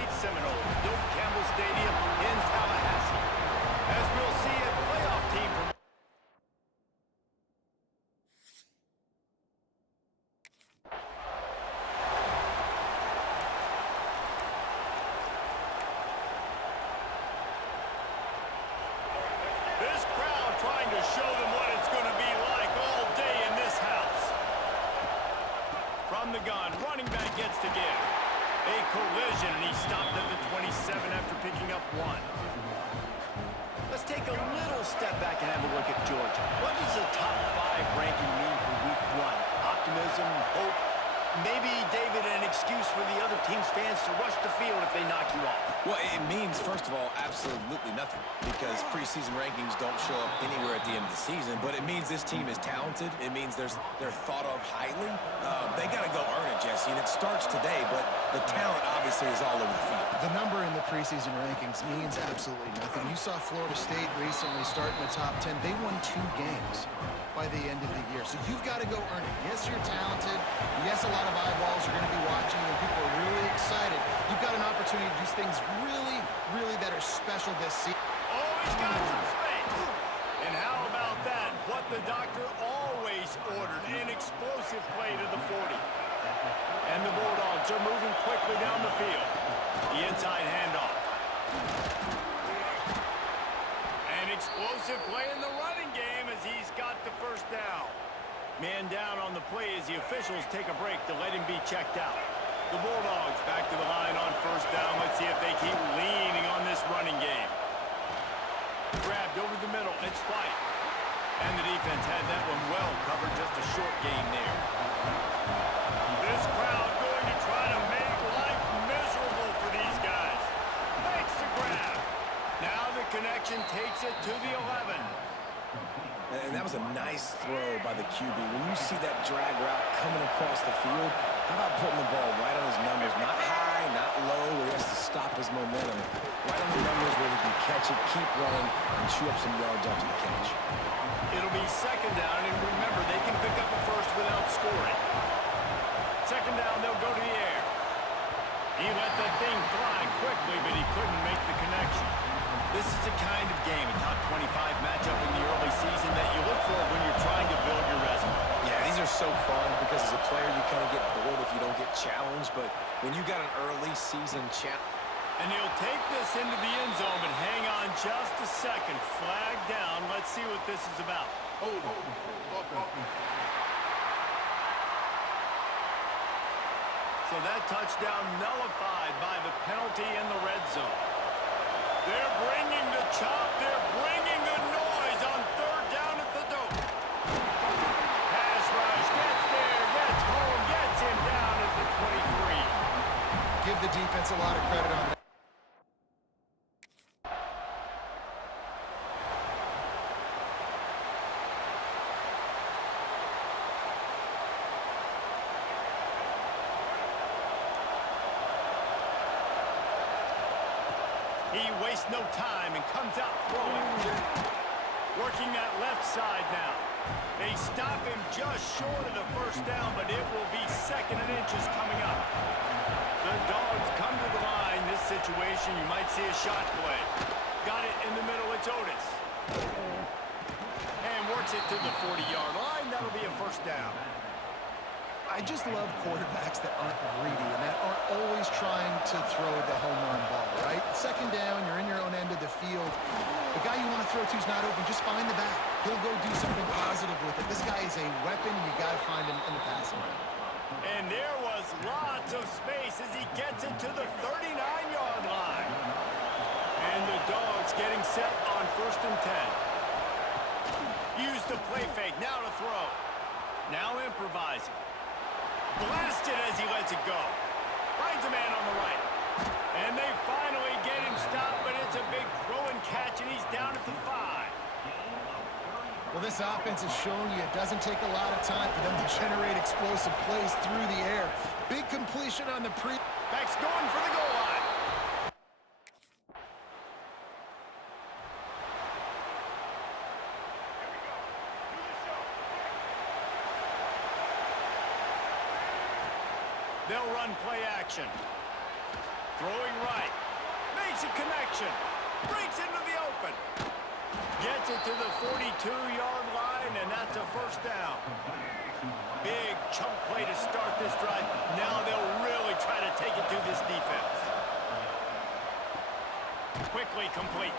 State Seminoles, Doak Campbell Stadium in Tallahassee. As we'll see, a playoff team from this crowd trying to show them what it's going to be like all day in this house. From the gun, running back gets to give. A collision, and he stopped at the 27 after picking up 1. Let's take a little step back and have a look at Georgia. What does the top 5 ranking mean for week 1? Optimism, hope, maybe, David, an excuse for the other team's fans to rush the field if they knock you off? Well, it means, first of all, absolutely nothing, because preseason rankings don't show up anywhere at the end of the season, but it means this team is talented. It means they're thought of highly. They got to go earn it, Jesse, and it starts today, but the talent obviously is all over the field. The number in the preseason rankings means absolutely nothing. You saw Florida State recently start in the top 10. They won 2 games by the end of the year, so you've got to go earn it. Yes, you're talented. Yes, a lot of eyeballs are going to be watching, and people are really excited. You've got an opportunity to do things really, really that are special this season. Oh, he's got some space. And how about that? What the doctor always ordered, an explosive play to the 40. And the Bulldogs are moving quickly down the field. The inside handoff. An explosive play in the running game as he's got the first down. Man down on the play as the officials take a break to let him be checked out. The Bulldogs back to the line on first down. Let's see if they keep leaning on this running game. Grabbed over the middle. It's White. And the defense had that one well covered. Just a short gain there. This crowd going to try to make life miserable for these guys. Makes the grab. Now the connection takes it to the 11. And that was a nice throw by the QB. When you see that drag route coming across the field, how about putting the ball right on his numbers? Not high, not low, where he has to stop his momentum. Right on the numbers where he can catch it, keep running, and chew up some yards after the catch. It'll be second down, and remember, they can pick up a first without scoring. Second down, they'll go to the air. He let that thing fly quickly, but he couldn't make the connection. This is the kind of game, a top 25 matchup in the early season that you look for when you're trying to build your resume. Yeah, these are so fun because as a player you kind of get bored if you don't get challenged, but when you got an early season challenge. And he'll take this into the end zone, but hang on just a second. Flag down. Let's see what this is about. So that touchdown nullified by the penalty in the red zone. They're bringing the chop. They're bringing the noise on third down at the Doak. Pass rush gets there, gets home, gets him down at the 23. Give the defense a lot of credit on that. He wastes no time and comes out throwing. Working that left side now. They stop him just short of the first down, but it will be second and inches coming up. The Dogs come to the line. This situation, you might see a shot play. Got it in the middle. It's Otis. And works it to the 40-yard line. That'll be a first down. I just love quarterbacks that aren't greedy and that aren't always trying to throw the home run ball, right? Second down, you're in your own end of the field. The guy you want to throw to is not open. Just find the back. He'll go do something positive with it. This guy is a weapon. You got to find him in the passing game. And there was lots of space as he gets it to the 39-yard line. And the Dogs getting set on first and 10. Use the play fake. Now to throw. Now improvising. Blasted as he lets it go. Finds a man on the right. And they finally get him stopped, but it's a big throw and catch, and he's down at the 5. Well, this offense is showing you it doesn't take a lot of time for them to generate explosive plays through the air. Big completion on the Back's going for the goal line. They'll run play action. Throwing right. Makes a connection. Breaks into the open. Gets it to the 42-yard line, and that's a first down. Big chunk play to start this drive. Now they'll really try to take it to this defense. Quickly complete.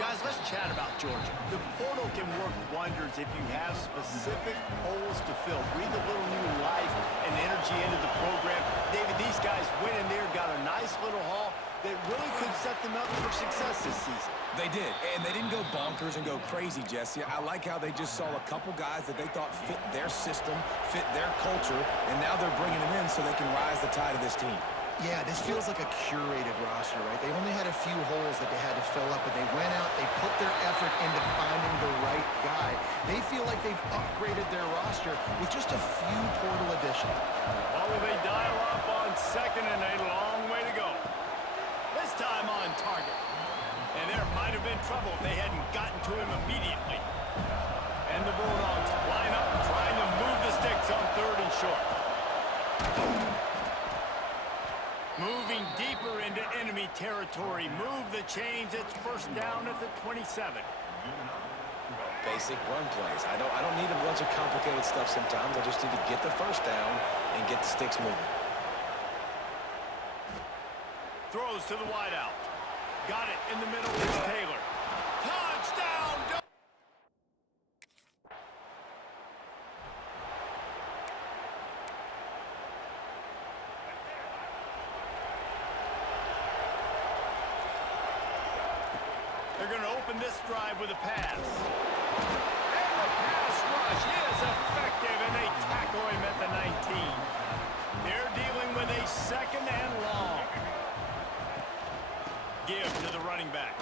Guys, let's chat about Georgia. The portal can work wonders if you have specific holes to fill. Breathe a little new life and energy into the program. David, these guys went in there, got a nice little haul that really could set them up for success this season. They did, and they didn't go bonkers and go crazy, Jesse. I like how they just saw a couple guys that they thought fit their system, fit their culture, and now they're bringing them in so they can rise the tide of this team. Yeah, this feels like a curated roster, right? They only had a few holes that they had to fill up, but they went out, they put their effort into finding the right guy. They feel like they've upgraded their roster with just a few portal additions. Well, they dial up on second and a long way to go. This time on target. And there might have been trouble if they hadn't gotten to him immediately. And the Bulldogs line up, trying to move the sticks on third and short. Moving deeper into enemy territory. Move the chains. It's first down at the 27. Basic run plays. I don't need a bunch of complicated stuff sometimes. I just need to get the first down and get the sticks moving. Throws to the wideout. Got it in the middle. It's Taylor. Touchdown! They're going to open this drive with a pass. And the pass rush is effective, and they tackle him at the 19. They're dealing with a second and long. Give to the running back.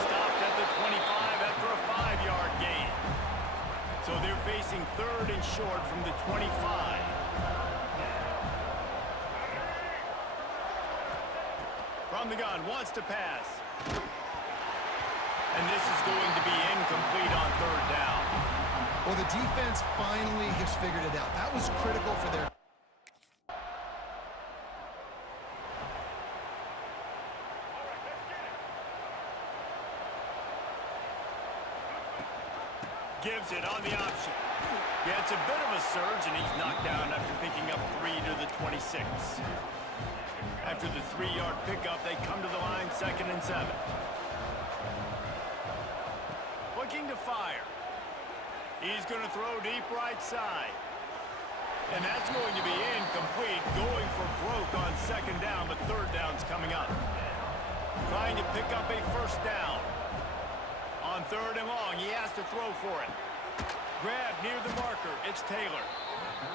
Stopped at the 25 after a 5-yard gain. So they're facing third and short from the 25. From the gun, wants to pass. And this is going to be incomplete on third down. Well, the defense finally has figured it out. That was critical for their... Gives it on the option. Yeah, it's a bit of a surge, and he's knocked down after picking up 3 to the 26. After the 3-yard pickup, they come to the line, second and 7. Looking to fire. He's going to throw deep right side. And that's going to be incomplete, going for broke on second down, but third down's coming up. Trying to pick up a first down. On third and long, he has to throw for it. Grab near the marker, it's Taylor.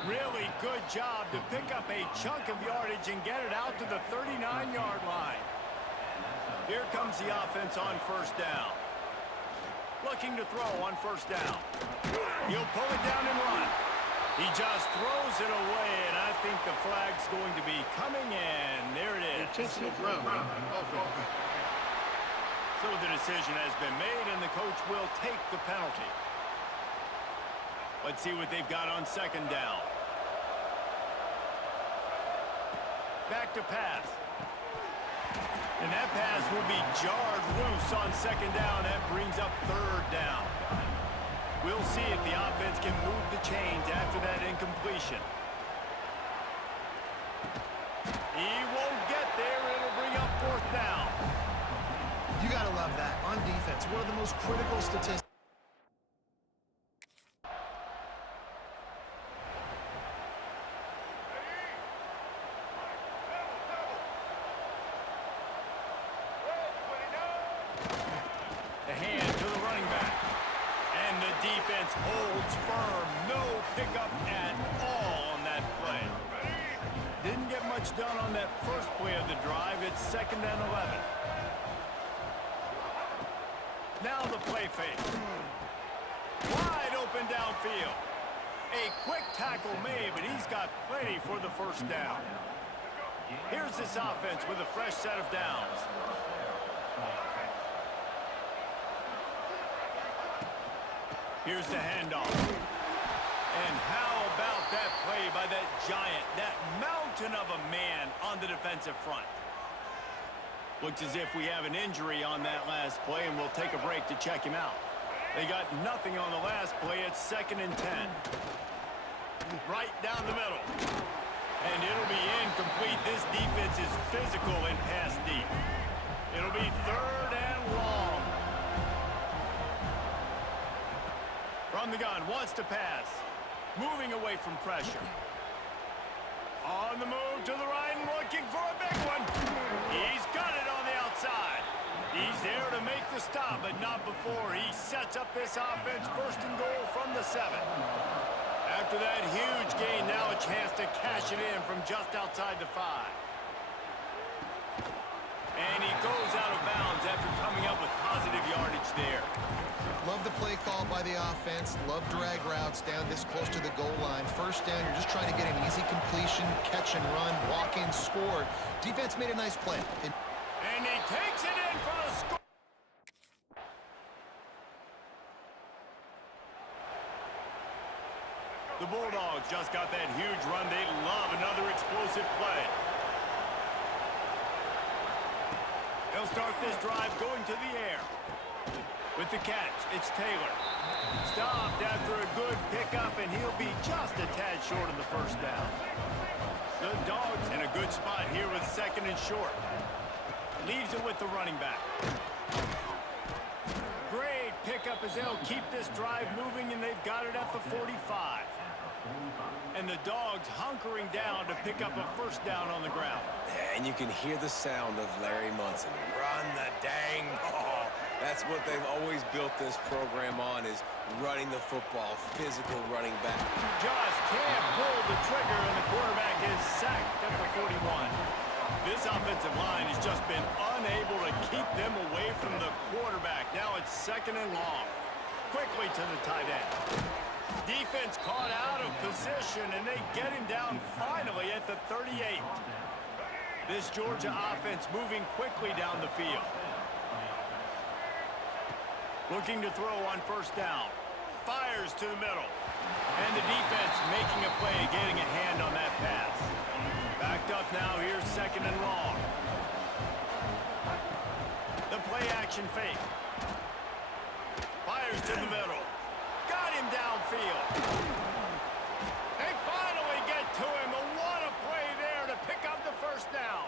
Really good job to pick up a chunk of yardage and get it out to the 39-yard line. Here comes the offense on first down. Looking to throw on first down. He'll pull it down and run. He just throws it away, and I think the flag's going to be coming in. There it is. Intentional throw. Okay. So the decision has been made, and the coach will take the penalty. Let's see what they've got on second down. Back to pass. And that pass will be jarred loose on second down. That brings up third down. We'll see if the offense can move the chains after that incompletion. He won't get there. It'll bring up fourth down. You got to love that. On defense, one of the most critical statistics. The hand to the running back. And the defense holds firm. No pickup at all on that play. Didn't get much done on that first play of the drive. It's second and 11. Now the play fake. Wide open downfield. A quick tackle made, but he's got plenty for the first down. Here's this offense with a fresh set of downs. Here's the handoff. And how about that play by that giant, that mountain of a man on on the defensive front. Looks as if we have an injury on that last play, and we'll take a break to check him out. They got nothing on the last play. It's 2nd and 10. Right down the middle. And it'll be incomplete. This defense is physical and pass deep. It'll be 3rd and long. From the gun, wants to pass. Moving away from pressure. On the move to the right and looking for a big one. He's got it on the outside. He's there to make the stop, but not before he sets up this offense. 1st and goal from the 7. After that huge gain, now a chance to cash it in from just outside the 5. And he goes out of bounds after coming up with positive yardage there. Love the play call by the offense. Love drag routes down this close to the goal line. 1st down, you're just trying to get an easy completion, catch and run, walk in, score. Defense made a nice play. And he takes it in for the score. The Bulldogs just got that huge run. They love another explosive play. They'll start this drive going to the air. With the catch, it's Taylor. Stopped after a good pickup, and he'll be just a tad short of the 1st down. The Dogs in a good spot here with 2nd and short. Leaves it with the running back. Great pickup as they'll keep this drive moving, and they've got it at the 45. And the Dogs hunkering down to pick up a 1st down on the ground. And you can hear the sound of Larry Munson. Run the dang ball. That's what they've always built this program on, is running the football, physical running back. Just can't pull the trigger, and the quarterback is sacked at the 41. This offensive line has just been unable to keep them away from the quarterback. Now it's 2nd and long. Quickly to the tight end. Defense caught out of position, and they get him down finally at the 38. This Georgia offense moving quickly down the field. Looking to throw on 1st down. Fires to the middle. And the defense making a play, getting a hand on that pass. Backed up now, here's 2nd and long. The play action fake. Fires to the middle. Got him downfield. They finally get to him. And what a play there to pick up the 1st down.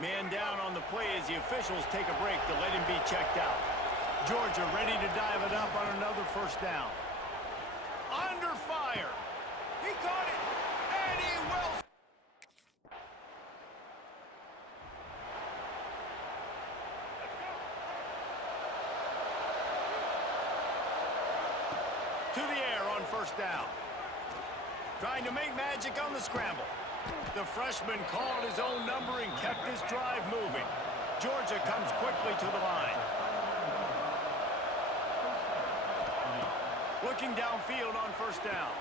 Man down on the play as the officials take a break to let him be checked out. Georgia ready to dive it up on another 1st down. Under fire. He caught it. And he will. To the air on 1st down. Trying to make magic on the scramble. The freshman called his own number and kept his drive moving. Georgia comes quickly to the line. Looking downfield on 1st down.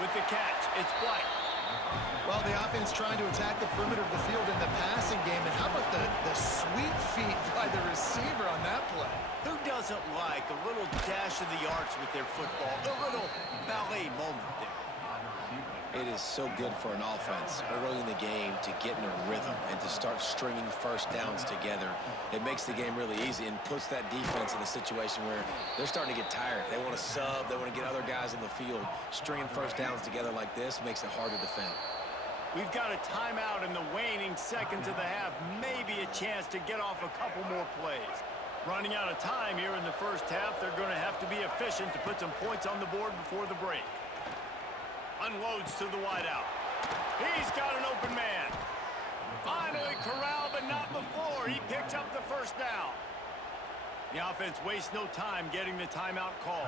With the catch, it's White. Well, the offense trying to attack the perimeter of the field in the passing game. And how about the sweet feet by the receiver on that play? Who doesn't like a little dash of the arts with their football? A little ballet moment there. It is so good for an offense early in the game to get in a rhythm and to start stringing 1st downs together. It makes the game really easy and puts that defense in a situation where they're starting to get tired. They want to sub. They want to get other guys in the field. Stringing 1st downs together like this makes it hard to defend. We've got a timeout in the waning seconds of the half. Maybe a chance to get off a couple more plays. Running out of time here in the 1st half. They're going to have to be efficient to put some points on the board before the break. Unloads to the wideout. He's got an open man. Finally corralled, but not before. He picks up the 1st down. The offense wastes no time getting the timeout call.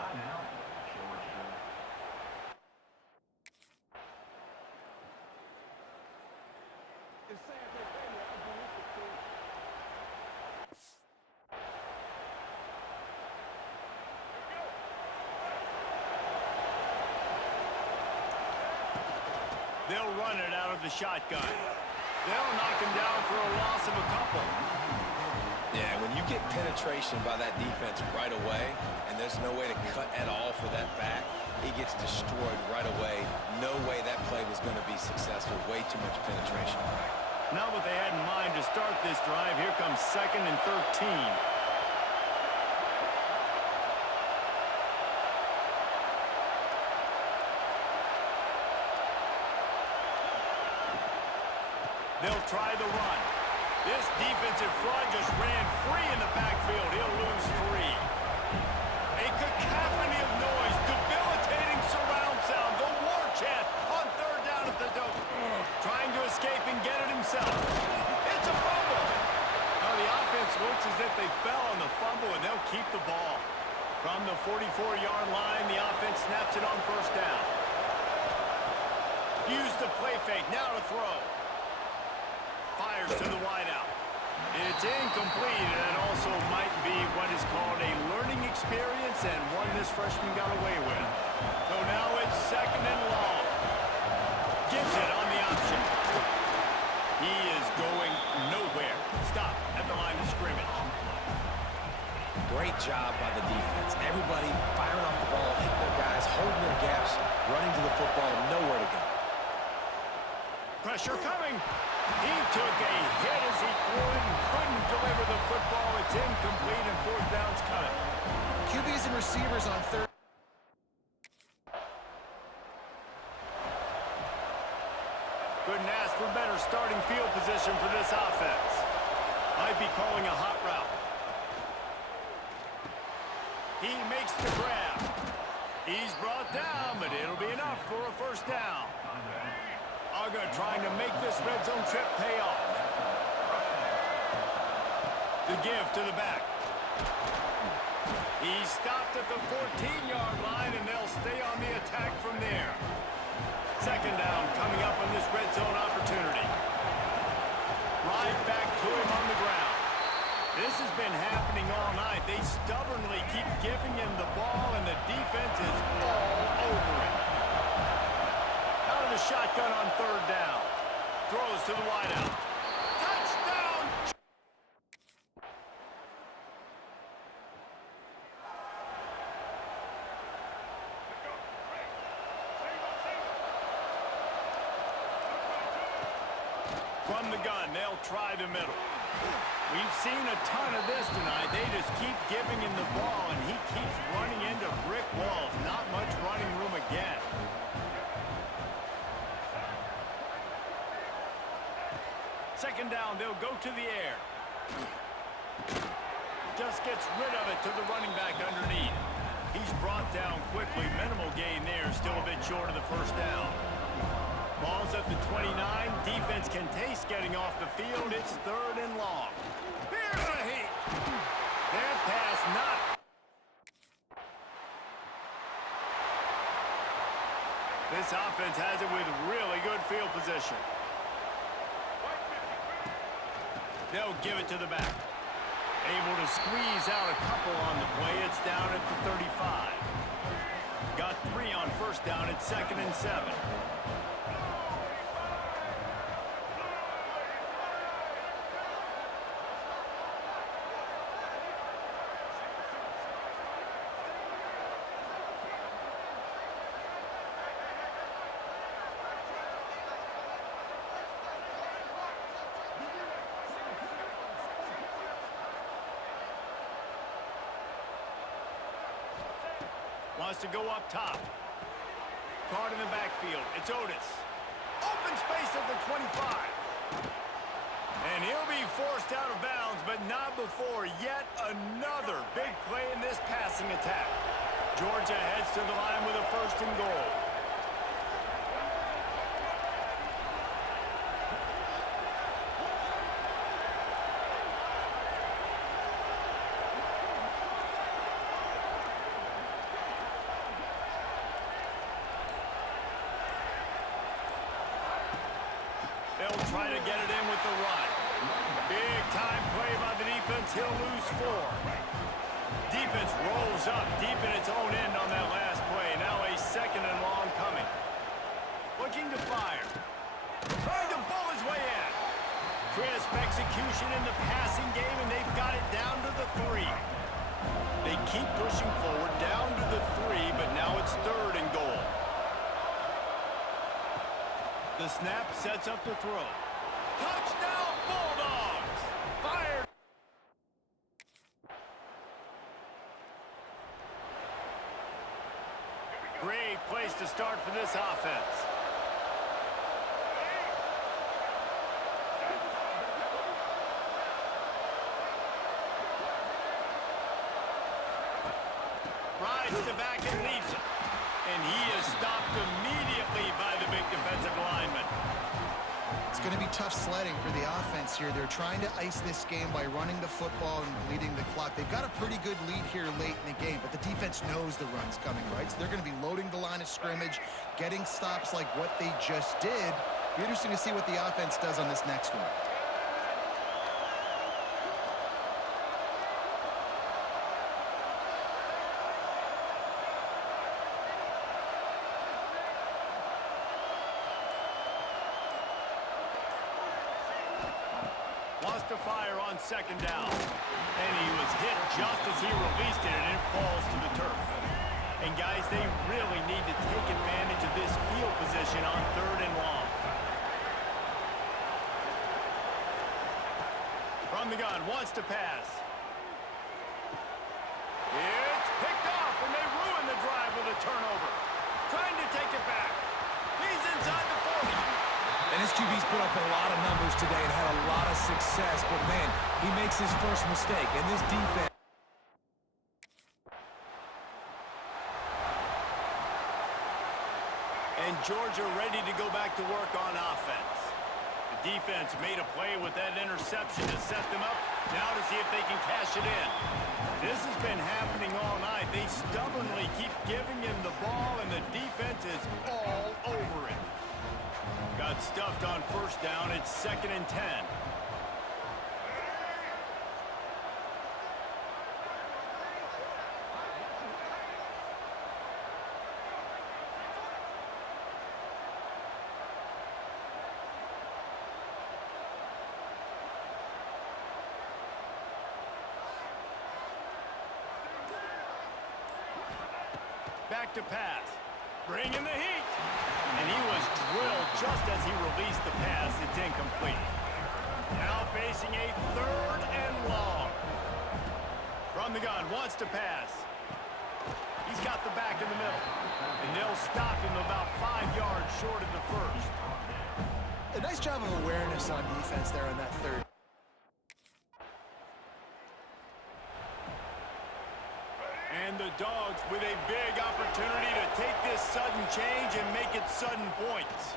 They'll run it out of the shotgun. They'll knock him down for a loss of a couple. Yeah, when you get penetration by that defense right away, and there's no way to cut at all for that back, he gets destroyed right away. No way that play was going to be successful. Way too much penetration. Not what they had in mind to start this drive. Here comes 2nd and 13. They'll try the run. This defensive front just ran free in the backfield. He'll lose 3. A cacophony of noise, debilitating surround sound, the war chant on 3rd down at the dope. Trying to escape and get it himself. It's a fumble. Now the offense looks as if they fell on the fumble, and they'll keep the ball. From the 44-yard line, the offense snaps it on 1st down. Use the play fake, now to throw. Fires to the wideout. It's incomplete, and it also might be what is called a learning experience, and one this freshman got away with. So now it's 2nd and long. Gives it on the option. He is going nowhere. Stop at the line of scrimmage. Great job by the defense. Everybody firing off the ball, hitting their guys, holding their gaps, running to the football, nowhere to go. Pressure coming. He took a hit as he threw it and couldn't deliver the football. It's incomplete, and 4th down's coming. QBs and receivers on 3rd. Couldn't ask for better starting field position for this offense. Might be calling a hot route. He makes the grab. He's brought down, but it'll be enough for a 1st down. Uga trying to make this red zone trip pay off. The give to the back. He stopped at the 14-yard line, and they'll stay on the attack from there. 2nd down coming up on this red zone opportunity. Right back to him on the ground. This has been happening all night. They stubbornly keep giving him the ball, and the defense is all over it. Out of the shotgun on 3rd down. Throws to the wideout. Touchdown! From the gun, they'll try the middle. We've seen a ton of this tonight. They just keep giving him the ball, and he keeps running into brick walls. Not much running room again. Second down, they'll go to the air. Just gets rid of it to the running back underneath. He's brought down quickly. Minimal gain there, still a bit short of the 1st down. Ball's at the 29. Defense can taste getting off the field. It's 3rd and long. Here's a heat. That pass not. This offense has it with really good field position. They'll give it to the back. Able to squeeze out a couple on the play. It's down at the 35. Got 3 on 1st down at 2nd and 7. Wants to go up top. Caught in the backfield. It's Otis. Open space at the 25. And he'll be forced out of bounds, but not before yet another big play in this passing attack. Georgia heads to the line with a 1st and goal. They'll try to get it in with the run. Big time play by the defense. He'll lose 4. Defense rolls up deep in its own end on that last play. Now a 2nd and long coming. Looking to fire. Trying to pull his way in. Crisp execution in the passing game, and they've got it down to the 3. They keep pushing forward down to the 3, but now it's 3rd and goal. The snap sets up the throw. Touchdown, Bulldogs! Fired! Great place to start for this offense. Rides the back and leaves him. And he is stopped immediately by the big defensive lineman. It's going to be tough sledding for the offense here. They're trying to ice this game by running the football and leading the clock. They've got a pretty good lead here late in the game, but the defense knows the run's coming, right? So they're going to be loading the line of scrimmage, getting stops like what they just did. Be interesting to see what the offense does on this next one. Wants to fire on 2nd down. And he was hit just as he released it, and it falls to the turf. And guys, they really need to take advantage of this field position on 3rd and long. From the gun, wants to pass. It's picked off, and they ruin the drive with a turnover. Trying to take it back. He's inside the 40. And his QB's put up a lot of numbers today and had a lot of success, but man, he makes his first mistake, and this defense... And Georgia ready to go back to work on offense. The defense made a play with that interception to set them up. Now to see if they can cash it in. This has been happening all night. They stubbornly keep giving him the ball, and the defense is all over it. Got stuffed on 1st down. It's 2nd and 10. Back to pass. Bringing the heat. And he was drilled just as he released the pass. It's incomplete. Now facing a 3rd and long. From the gun, wants to pass. He's got the back in the middle. And they'll stop him about 5 yards short of the 1st. A nice job of awareness on defense there on that 3rd. And the Dogs with a big opportunity to take this sudden change and make it sudden points.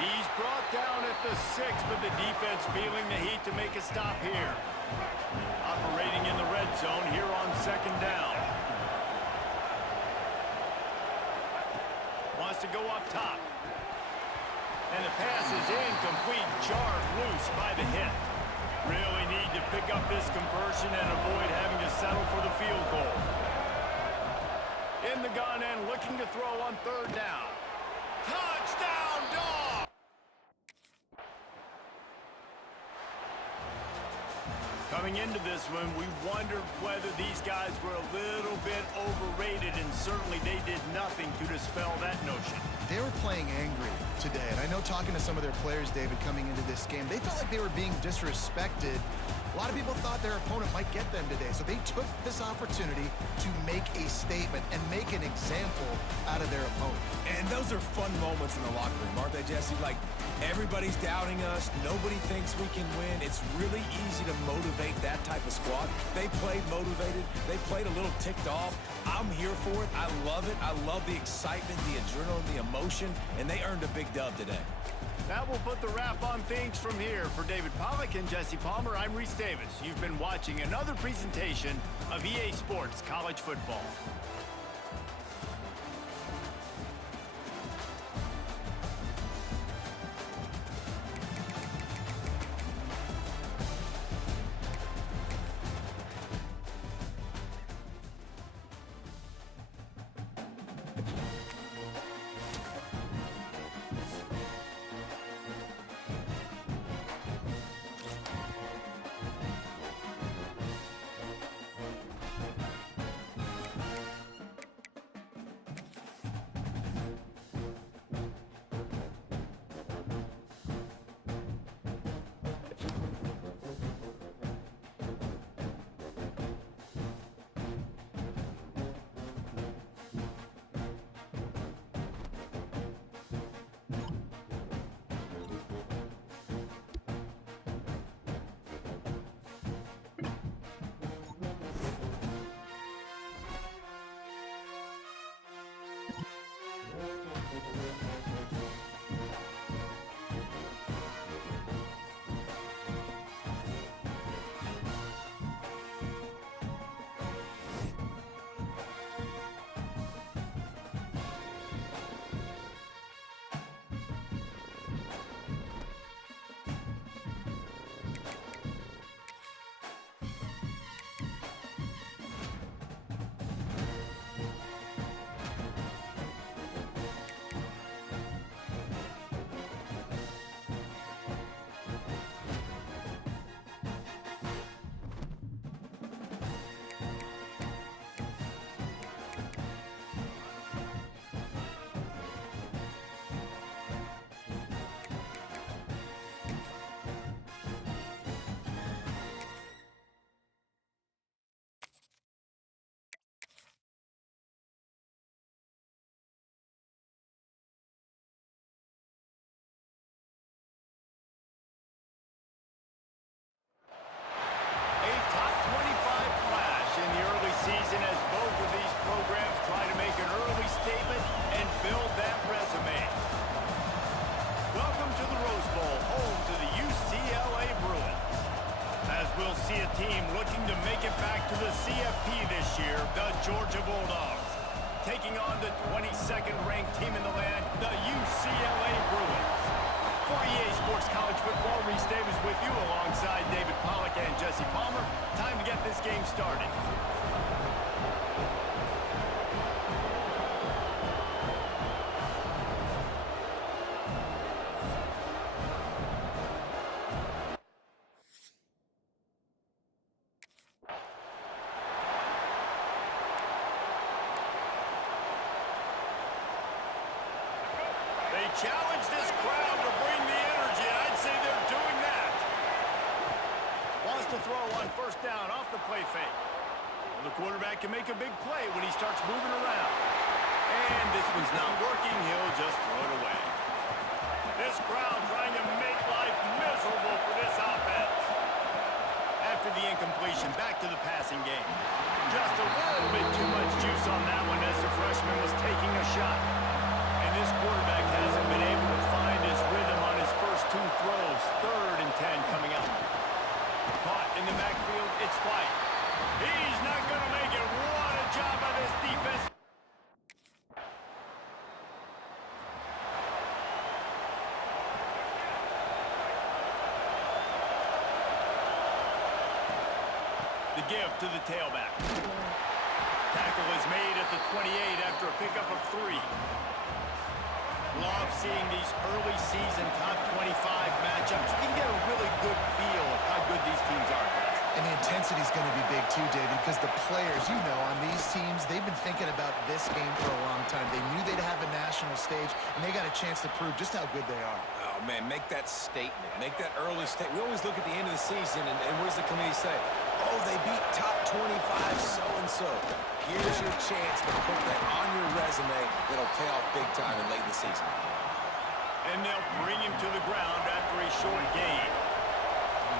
He's brought down at the 6, but the defense feeling the heat to make a stop here. Operating in the red zone here on 2nd down. Wants to go up top. And the pass is incomplete, jarred loose by the hit. Really need to pick up this conversion and avoid having to settle for the field goal. In the gun and looking to throw on 3rd down. Touchdown, Dog! Coming into this one, we wondered whether these guys were a little bit overrated, and certainly they did nothing to dispel that notion. They were playing angry today, and I know talking to some of their players, David, coming into this game, they felt like they were being disrespected. A lot of people thought their opponent might get them today, so they took this opportunity to make a statement and make an example out of their opponent. And those are fun moments in the locker room, aren't they, Jesse? Like, everybody's doubting us. Nobody thinks we can win. It's really easy to motivate that type of squad. They played motivated. They played a little ticked off. I'm here for it. I love it. I love the excitement, the adrenaline, the emotion, and they earned a big dub today. That will put the wrap on things from here. For David Pollack and Jesse Palmer, I'm Reese Davis. You've been watching another presentation of EA Sports College Football. to the Rose Bowl, home to the UCLA Bruins. As we'll see a team looking to make it back to the CFP this year, the Georgia Bulldogs, taking on the 22nd ranked team in the land, the UCLA Bruins. For EA Sports College Football, Reese Davis with you alongside David Pollack and Jesse Palmer. Time to get this game started. They challenge this crowd to bring the energy, and I'd say they're doing that. Wants to throw on first down off the play fake. Well, the quarterback can make a big play when he starts moving around. And this one's not working. He'll just throw it away. This crowd trying to make life miserable for this offense. After the incompletion, back to the passing game. Just a little bit too much juice on that one as the freshman was taking a shot. And this quarterback hasn't been able to find his rhythm on his first two throws. 3rd and 10 coming up. Caught in the backfield, it's White. He's not going to make it. What a job by this defense. The give to the tailback. Tackle is made at the 28 after a pickup of 3. Love seeing these early season top 25 matchups. You can get a really good feel of how good these teams are, guys. And the intensity is going to be big too, David, because the players, you know, on these teams, they've been thinking about this game for a long time. They knew they'd have a national stage, and they got a chance to prove just how good they are. Oh, man, make that statement. Make that early statement. We always look at the end of the season, and what does the committee say? Oh, they beat top 25 so-and-so. Here's your chance to put that on your resume that'll pay off big time and late in the season. And they'll bring him to the ground after a short gain.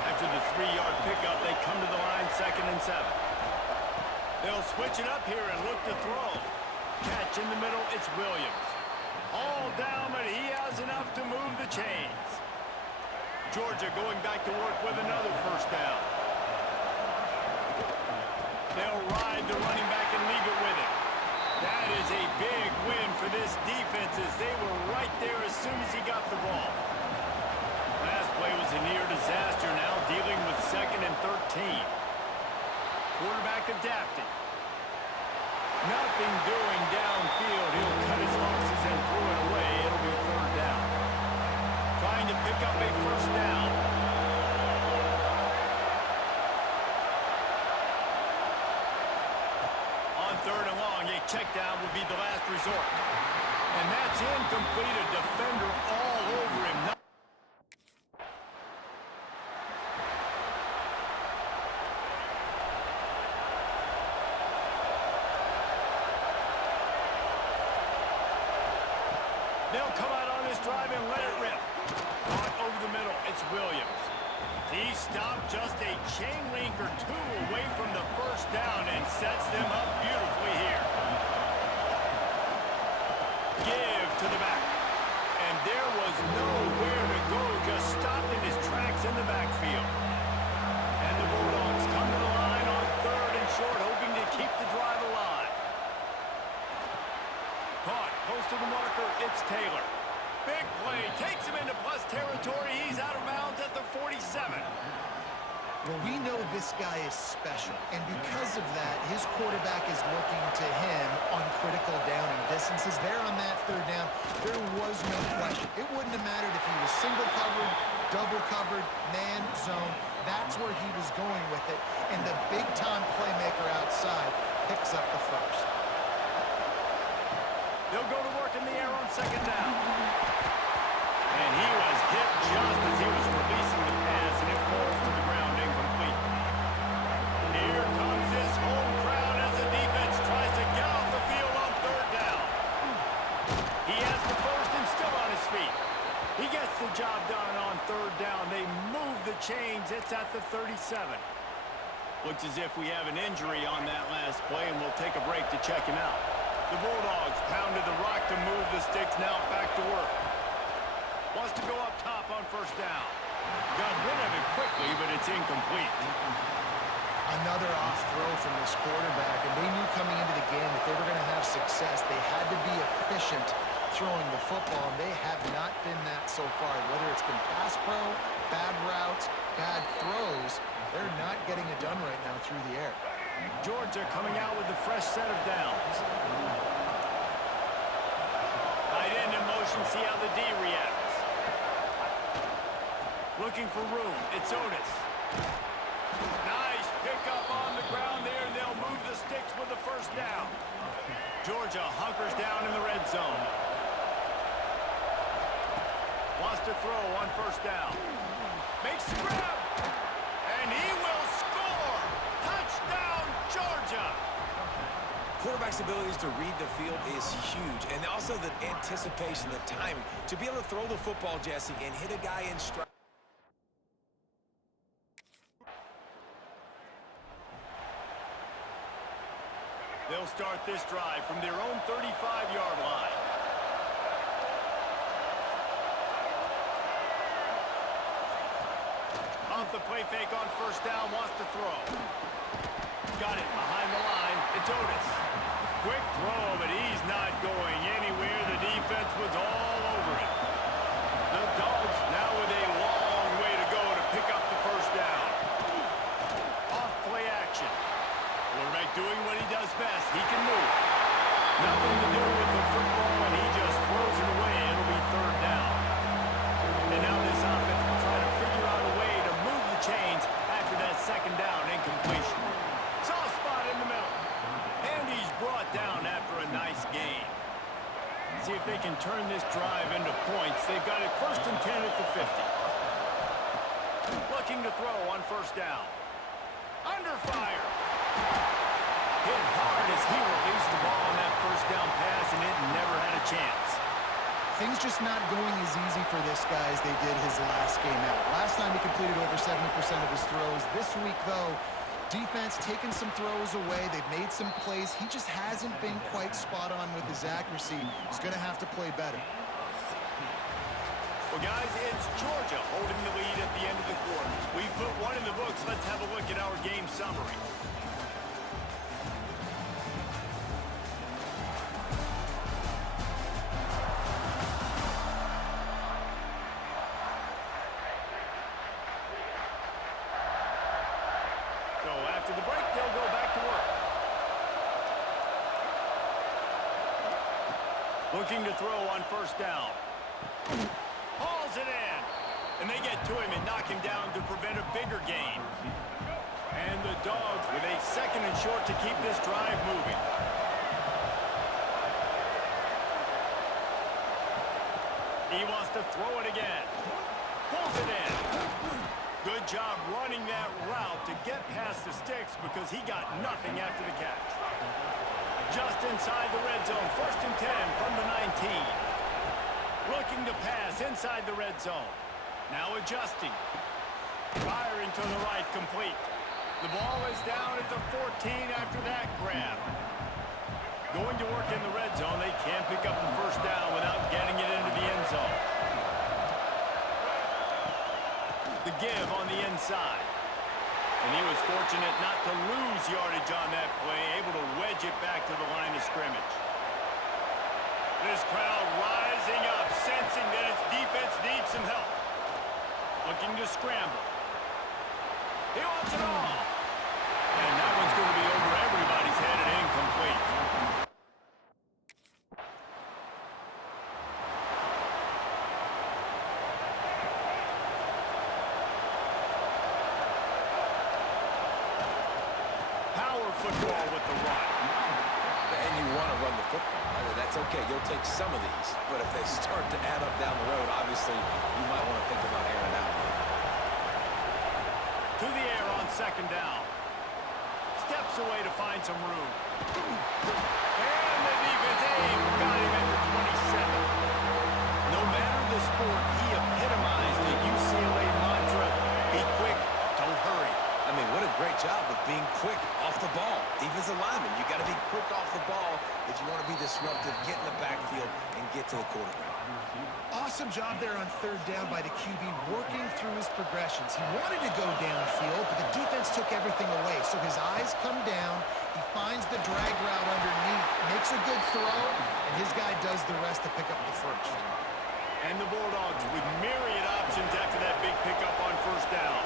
After the 3-yard pickup, they come to the line 2nd and 7. They'll switch it up here and look to throw. Catch in the middle, it's Williams. All down, but he has enough to move the chains. Georgia going back to work with another first down. They'll ride the running back and leave it with him. That is a big win for this defense as they were right there as soon as he got the ball. Last play was a near disaster, now dealing with 2nd and 13. Quarterback adapting. Nothing doing downfield. He'll cut his losses and throw it away. It'll be 3rd down. Trying to pick up a first down. On 3rd and long, a check down would be the last resort. And that's incomplete. A defender all over him. They'll come out on this drive and let it rip. Caught over the middle, it's Williams. He stopped just a chain link or 2 away from the first down and sets them up beautifully here. Give to the back. And there was nowhere to go, just stopped in his tracks in the backfield. And the Bulldogs come to the line on 3rd and short, hoping to keep the drive alive. Caught, close to the marker, it's Taylor. Big play, takes him into plus territory. He's out of bounds at the 47. Well, we know this guy is special, and because of that, his quarterback is looking to him on critical down and distances. There on that 3rd down, there was no question. It wouldn't have mattered if he was single covered, double covered, man, zone. That's where he was going with it, and the big-time playmaker outside picks up the first. They'll go to work in the air on 2nd down. And he was hit just as he was releasing the pass, and it falls to the ground incomplete. Here comes this home crowd as the defense tries to get off the field on 3rd down. He has the first and still on his feet. He gets the job done on 3rd down. They move the chains. It's at the 37. Looks as if we have an injury on that last play, and we'll take a break to check him out. The Bulldogs pounded the rock to move the sticks, now back to work. Wants to go up top on first down. Got rid of it quickly, but it's incomplete. Another off throw from this quarterback, and they knew coming into the game that they were going to have success. They had to be efficient throwing the football, and they have not been that so far. Whether it's been pass pro, bad routes, bad throws, they're not getting it done right now through the air. Georgia coming out with a fresh set of downs. Tight end in motion, see how the D reacts. Looking for room, it's Otis. Nice pickup on the ground there, and they'll move the sticks with the first down. Georgia hunkers down in the red zone. Wants to throw on first down. Makes the grab, and he will score! Touchdown, Georgia! Quarterback's abilities to read the field is huge, and also the anticipation, the timing. To be able to throw the football, Jesse, and hit a guy in stride. They'll start this drive from their own 35-yard line. Off the play fake on first down, wants to throw. Got it behind the line. It's Otis. Quick throw, but he's not going anywhere. The defense was all over it. The Dogs now with a long way to go to pick up the first down. Off play action. Quarterback doing what he does best. He can move. Nothing to do with the football, and he just throws it away. It'll be third down. And now this offense will try to figure out a way to move the chains after that second down incompletion. Soft spot in the middle. And he's brought down after a nice gain. See if they can turn this drive into points. They've got it first and 10 at the 50. Looking to throw on first down. Under fire. Hit hard as he released the ball on that first down pass, and it never had a chance. Things just not going as easy for this guy as they did his last game out. Last time he completed over 70% of his throws. This week, though, defense taking some throws away. They've made some plays. He just hasn't been quite spot on with his accuracy. He's going to have to play better. Well, guys, it's Georgia holding the lead at the end of the quarter. We've put one in the books. Let's have a look at our game summary. So after the break, they'll go back to work. Looking to throw on first down. Hauls it in. And they get to him and knock him down to prevent a bigger gain. And the Dogs with a second and short to keep this drive moving. He wants to throw it again. Pulls it in. Good job running that route to get past the sticks because he got nothing after the catch. Just inside the red zone. First and 10 from the 19. Looking to pass inside the red zone. Now adjusting. Firing to the right, complete. The ball is down at the 14 after that grab. Going to work in the red zone. They can't pick up the first down without getting it into the end zone. The give on the inside. And he was fortunate not to lose yardage on that play, able to wedge it back to the line of scrimmage. This crowd rising up, sensing that its defense needs some help. Looking to scramble. He wants it all. And that one's going to be over everybody's head and incomplete. Power football with the run. And you want to run the football. That's okay. You'll take some of these. But if they start to add up down the road, obviously, you might want to think about airing out a little bit. To the air on second down. Steps away to find some room. And the defense got him at the 27. No matter the sport, he epitomized the UCLA mantra, be quick, don't hurry. I mean, what a great job of being quick off the ball. Defensive lineman, you got to be quick off the ball if you want to be disruptive, get in the backfield, and get to the quarterback. Awesome Awesome job there on third down by the QB, working through his progressions. He wanted to go downfield, but the defense took everything away. So his eyes come down, he finds the drag route underneath, makes a good throw, and his guy does the rest to pick up the first. And the Bulldogs with myriad options after that big pickup on first down.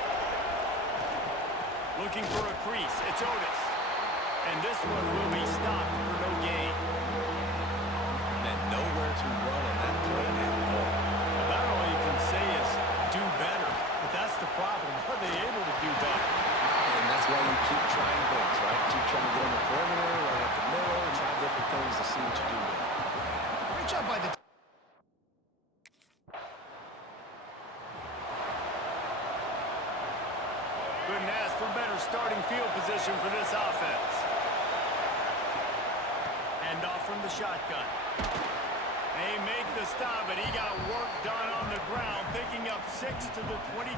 Looking for a crease, it's Otis. And this one will be stopped for no gain. And nowhere to run on that play at all. About all you can say is do better. But that's the problem. Are they able to do better? And that's why you keep trying things, right? Keep trying to get on the perimeter, run up the middle, try different things to see what you do with it. Great job by the... Couldn't ask for better starting field position for this offense. Hand off from the shotgun. They make the stop, but he got work done on the ground, picking up 6 to the 23.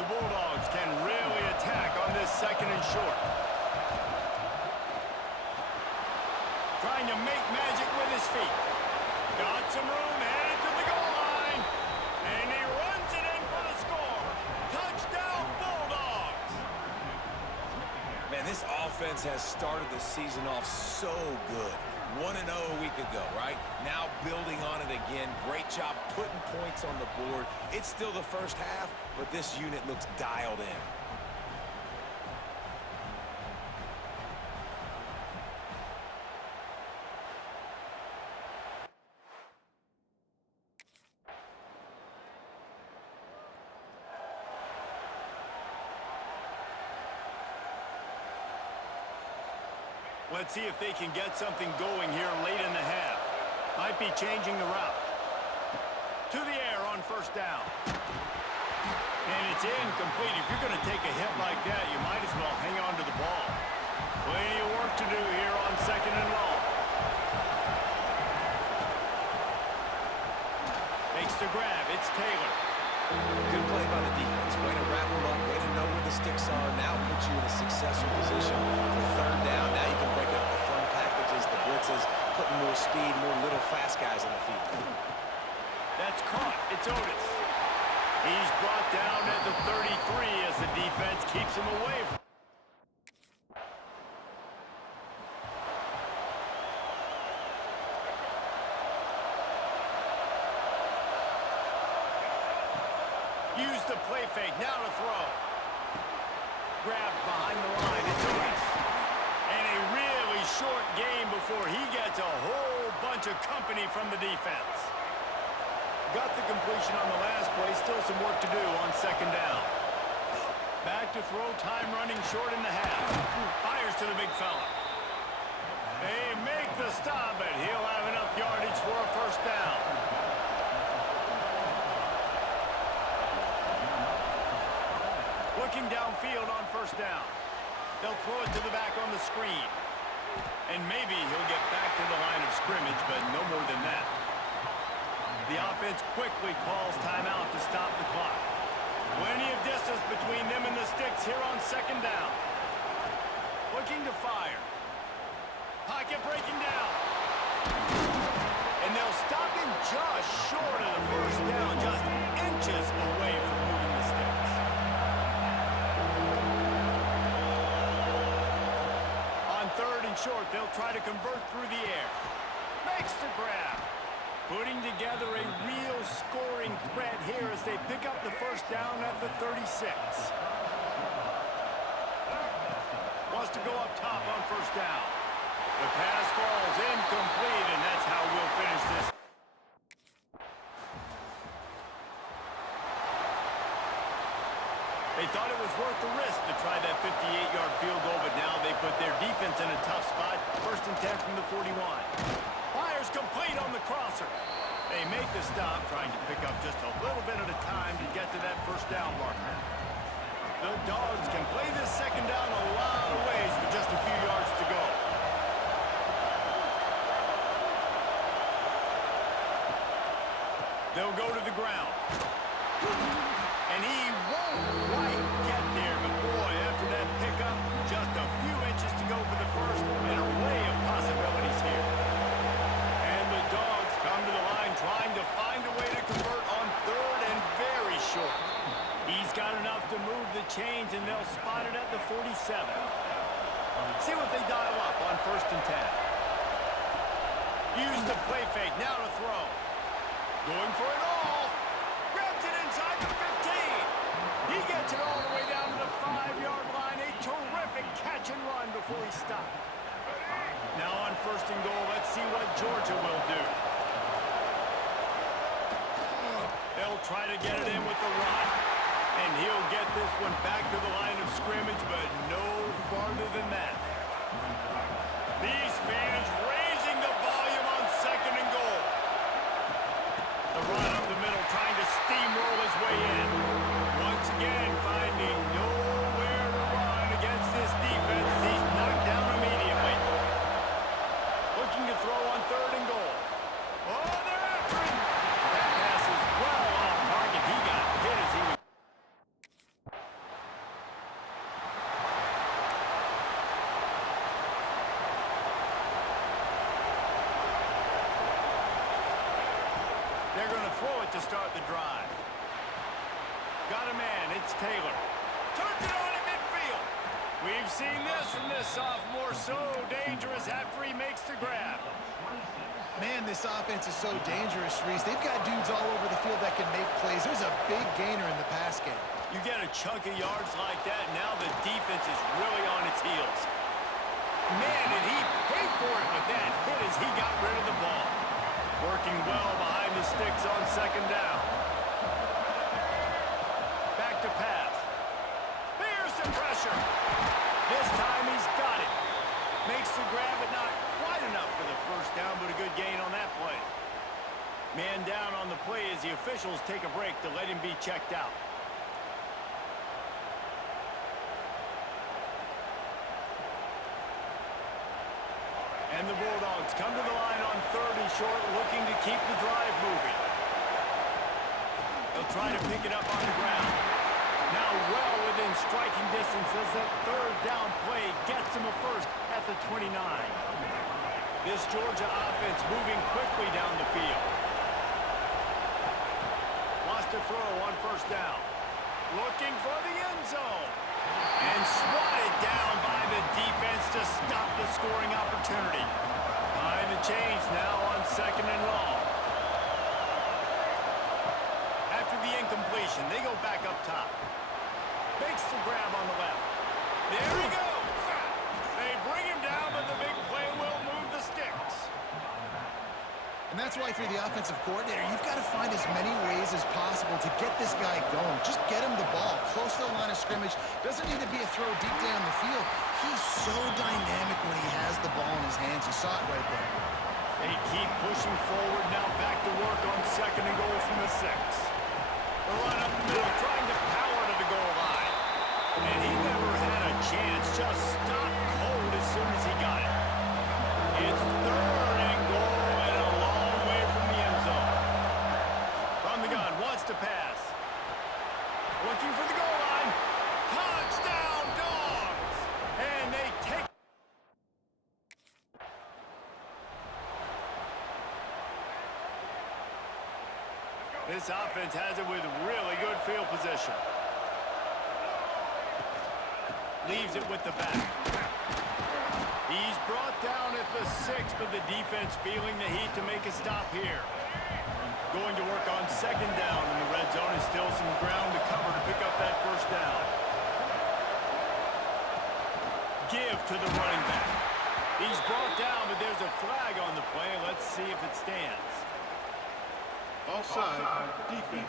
The Bulldogs can really attack on this second and short. Trying to make magic with his feet. Got some room, headed to the goal line. And he runs it in for the score. Touchdown, Bulldogs! Man, this offense has started the season off so good. 1-0 a week ago, right? Now building on it again. Great job putting points on the board. It's still the first half, but this unit looks dialed in. Let's see if they can get something going here late in the half. Might be changing the route. To the air on first down. And it's incomplete. If you're going to take a hit like that, you might as well hang on to the ball. Plenty of work to do here on second and long. Makes the grab. It's Taylor. Good play by the defense. Way to wrap them up. Way to know where the sticks are. Now puts you in a successful position for third down. Now you can break out the fun packages, the blitzes, putting more speed, more little fast guys on the field. That's caught. It's Otis. He's brought down at the 33 as the defense keeps him away from. Use the play fake. Now to throw. Grab behind the line. It's Otis. And a really short game before he gets a whole bunch of company from the defense. Got the completion on the last play. Still some work to do on second down. Back to throw. Time running short in the half. Fires to the big fella. They make the stop, but he'll have enough yardage for a first down. Looking downfield on first down. They'll throw it to the back on the screen. And maybe he'll get back to the line of scrimmage, but no more than that. The offense quickly calls timeout to stop the clock. Plenty of distance between them and the sticks here on second down. Looking to fire. Pocket breaking down. And they'll stop him just short of the first down, just inches away from moving the sticks. On third and short, they'll try to convert through the air. Makes the grab. Putting together a real scoring threat here as they pick up the first down at the 36. Wants to go up top on first down. The pass falls incomplete, and that's how we'll finish this. They thought it was worth the risk to try that 58-yard field goal, but now they put their defense in a tough spot. First and 10 from the 41. Fires complete on the crosser. They make the stop, trying to pick up just a little bit at a time to get to that first down marker. The Dogs can play this second down a lot of ways with just a few yards to go. They'll go to the ground. And he won't quite get there, but boy, after that pickup, just a few inches to go for the first, and an array of possibilities here. And the Dogs come to the line trying to find 7. See what they dial up on 1st and 10. Use the play fake, now to throw. Going for it all. Grabs it inside the 15. He gets it all the way down to the 5-yard line. A terrific catch and run before he stopped. Now on 1st and goal, let's see what Georgia will do. They'll try to get it in with the run. And he'll get this one back to the line of scrimmage, but no farther than that. These fans raising the volume on 2nd and goal. The run up the middle, trying to steamroll his way in. Once again, finding nowhere to run against this defense. He's knocked down immediately. Looking to throw on 3rd and goal. Oh, they're after him. That pass is well off target. He got hit as he was. They're going to throw it to start the drive. Got a man, it's Taylor. Turns it on in midfield. We've seen this from this sophomore, so dangerous after he makes the grab. Man, this offense is so dangerous, Reese. They've got dudes all over the field that can make plays. There's a big gainer in the pass game. You get a chunk of yards like that, now the defense is really on its heels. Man, did he pay for it with that hit as he got rid of the ball. Working well behind the sticks on 2nd down. Back to pass. There's some pressure. This time he's got it. Makes the grab, but not quite enough for the 1st down, but a good gain on that play. Man down on the play as the officials take a break to let him be checked out. And the Bulldogs come to the line on 3rd and short, looking to keep the drive moving. They'll try to pick it up on the ground. Now well within striking distance as that 3rd down play gets him a 1st at the 29. This Georgia offense moving quickly down the field. Lost a throw on 1st down. Looking for the end zone. And swatted down by the defense to stop the scoring opportunity. Behind the chains now on 2nd and long. After the incompletion, they go back up top. Makes the grab on the left. There he goes. They bring him down, but the big play will move the sticks. And that's why, if you're the offensive coordinator, you've got to find as many ways as possible to get this guy going. Just get him the ball close to the line of scrimmage. Doesn't need to be a throw deep down the field. He's so dynamic when he has the ball in his hands. You saw it right there. They keep pushing forward, now back to work on 2nd and goal from the 6. The run up the middle, trying to power to the goal line. And he never had a chance, just stopped cold as soon as he got it. It's 3rd and goal and a long way from the end zone. From the gun, wants to pass. Looking for the goal line. Touchdown, Dogs! And they take... This offense has it with really good field position. Leaves it with the back. He's brought down at the 6, but the defense feeling the heat to make a stop here. Going to work on 2nd down in the red zone. Is still some ground to cover to pick up that 1st down. Give to the running back. He's brought down, but there's a flag on the play. Let's see if it stands. Offside, defense.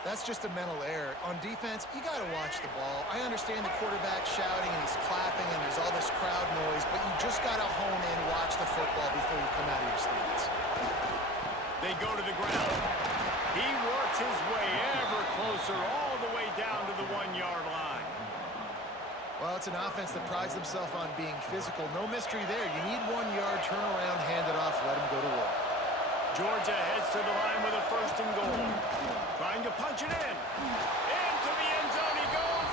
That's just a mental error. On defense, you got to watch the ball. I understand the quarterback shouting and he's clapping and there's all this crowd noise, but you just got to hone in, watch the football before you come out of your stance. They go to the ground. He works his way ever closer all the way down to the 1-yard line. Well, it's an offense that prides themselves on being physical. No mystery there. You need 1 yard, turn around, hand it off, let him go to work. Georgia heads to the line with a 1st and goal. Trying to punch it in. Into the end zone he goes.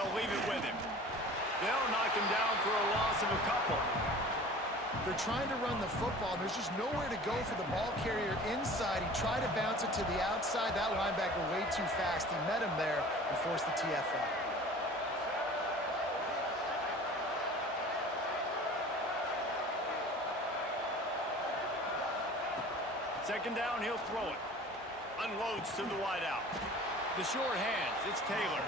They'll leave it with him. They'll knock him down for a loss of a couple. They're trying to run the football. There's just nowhere to go for the ball carrier inside. He tried to bounce it to the outside. That linebacker way too fast. He met him there and forced the TFL. Second down, he'll throw it. Unloads to the wideout. The short hands, it's Taylor.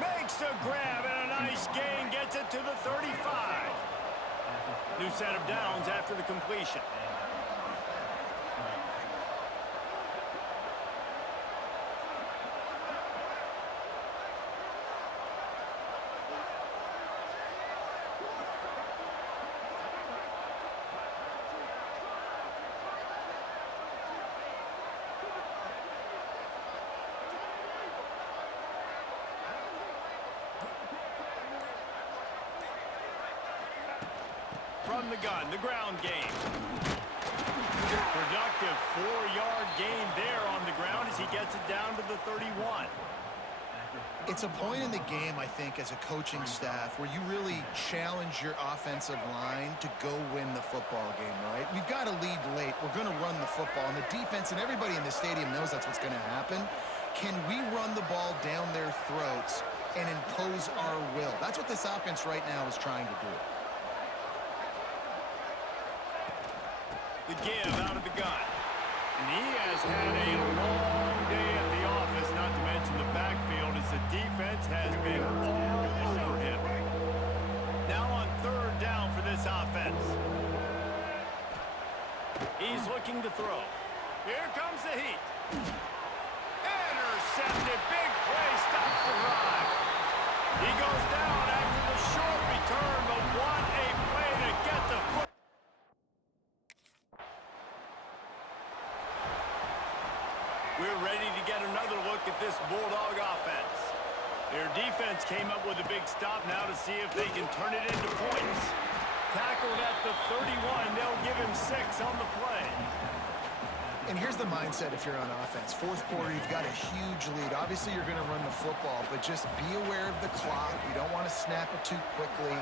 Makes the grab and a nice gain, gets it to the 35. New set of downs after the completion. From the gun, the ground game. Productive 4-yard gain there on the ground as he gets it down to the 31. It's a point in the game, I think, as a coaching staff where you really challenge your offensive line to go win the football game, right? We've got to lead late. We're going to run the football. And the defense and everybody in the stadium knows that's what's going to happen. Can we run the ball down their throats and impose our will? That's what this offense right now is trying to do. The give out of the gun. And he has had a long day at the office, not to mention the backfield, as the defense has been all over him. Now on third down for this offense. He's looking to throw. Here comes the heat. Intercepted. Big play. Stops the drive. He goes down after the short return, but what a play to get the foot. We're ready to get another look at this Bulldog offense. Their defense came up with a big stop now to see if they can turn it into points. Tackled at the 31. They'll give him 6 on the play. And here's the mindset if you're on offense. Fourth quarter, you've got a huge lead. Obviously, you're going to run the football, but just be aware of the clock. You don't want to snap it too quickly.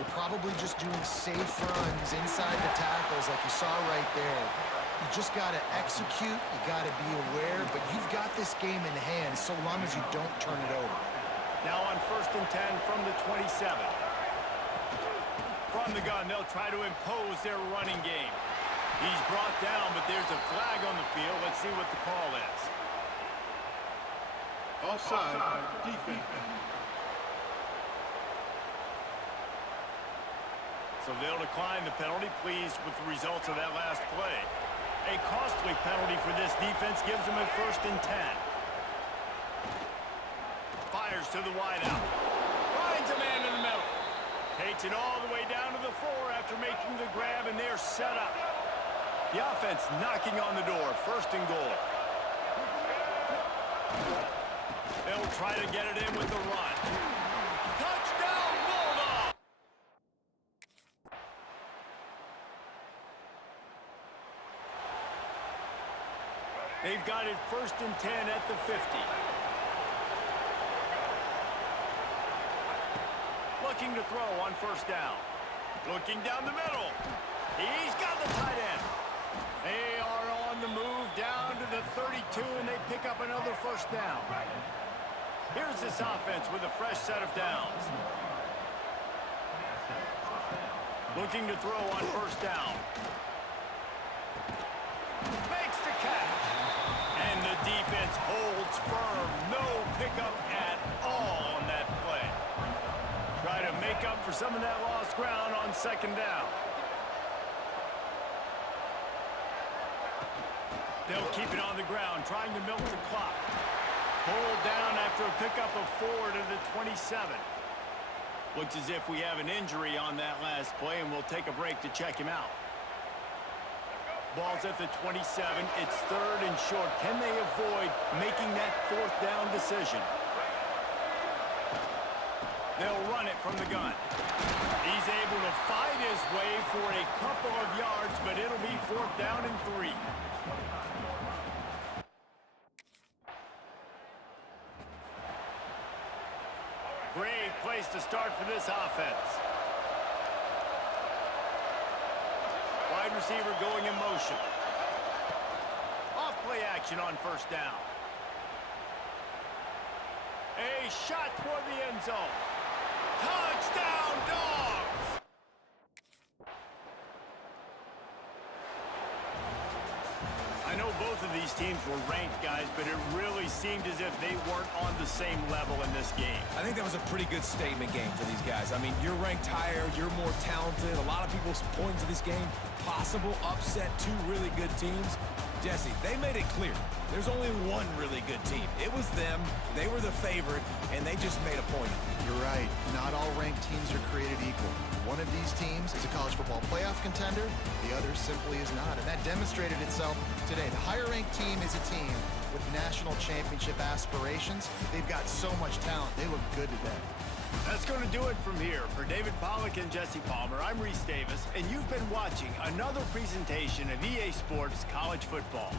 You're probably just doing safe runs inside the tackles like you saw right there. You just got to execute. You got to be aware, but you've got this game in hand so long as you don't turn it over. Now on 1st and 10 from the 27. From the gun, they'll try to impose their running game. He's brought down, but there's a flag on the field. Let's see what the call is. Offside, defense. So they'll decline the penalty, pleased with the results of that last play. A costly penalty for this defense gives them a 1st and 10. Fires to the wideout. Finds a man in the middle. Takes it all the way down to the 4 after making the grab, and they're set up. The offense knocking on the door. 1st and goal. They'll try to get it in with the run. Touchdown, Bulldog! They've got it 1st and 10 at the 50. Looking to throw on 1st down. Looking down the middle. He's got the tight end. They are on the move down to the 32, and they pick up another 1st down. Here's this offense with a fresh set of downs. Looking to throw on 1st down. Makes the catch. And the defense holds firm. No pickup at all on that play. Try to make up for some of that lost ground on 2nd down. They'll keep it on the ground, trying to milk the clock. Pulled down after a pickup of 4 to the 27. Looks as if we have an injury on that last play, and we'll take a break to check him out. Ball's at the 27. It's 3rd and short. Can they avoid making that 4th down decision? They'll run it from the gun. He's able to fight his way for a couple of yards, but it'll be 4th down and 3. Great place to start for this offense. Wide receiver going in motion. Off play action on first down. A shot toward the end zone. Touchdown, Dogs! I know both of these teams were ranked, guys, but it really seemed as if they weren't on the same level in this game. I think that was a pretty good statement game for these guys. I mean, you're ranked higher, you're more talented. A lot of people point to this game, possible upset, two really good teams. Jesse, they made it clear. There's only one really good team. It was them. They were the favorite, and they just made a point. You're right. Not all ranked teams are created equal. One of these teams is a college football playoff contender. The other simply is not, and that demonstrated itself today. The higher-ranked team is a team with national championship aspirations. They've got so much talent. They look good today. That's going to do it from here. For David Pollack and Jesse Palmer, I'm Reese Davis, and you've been watching another presentation of EA Sports College Football.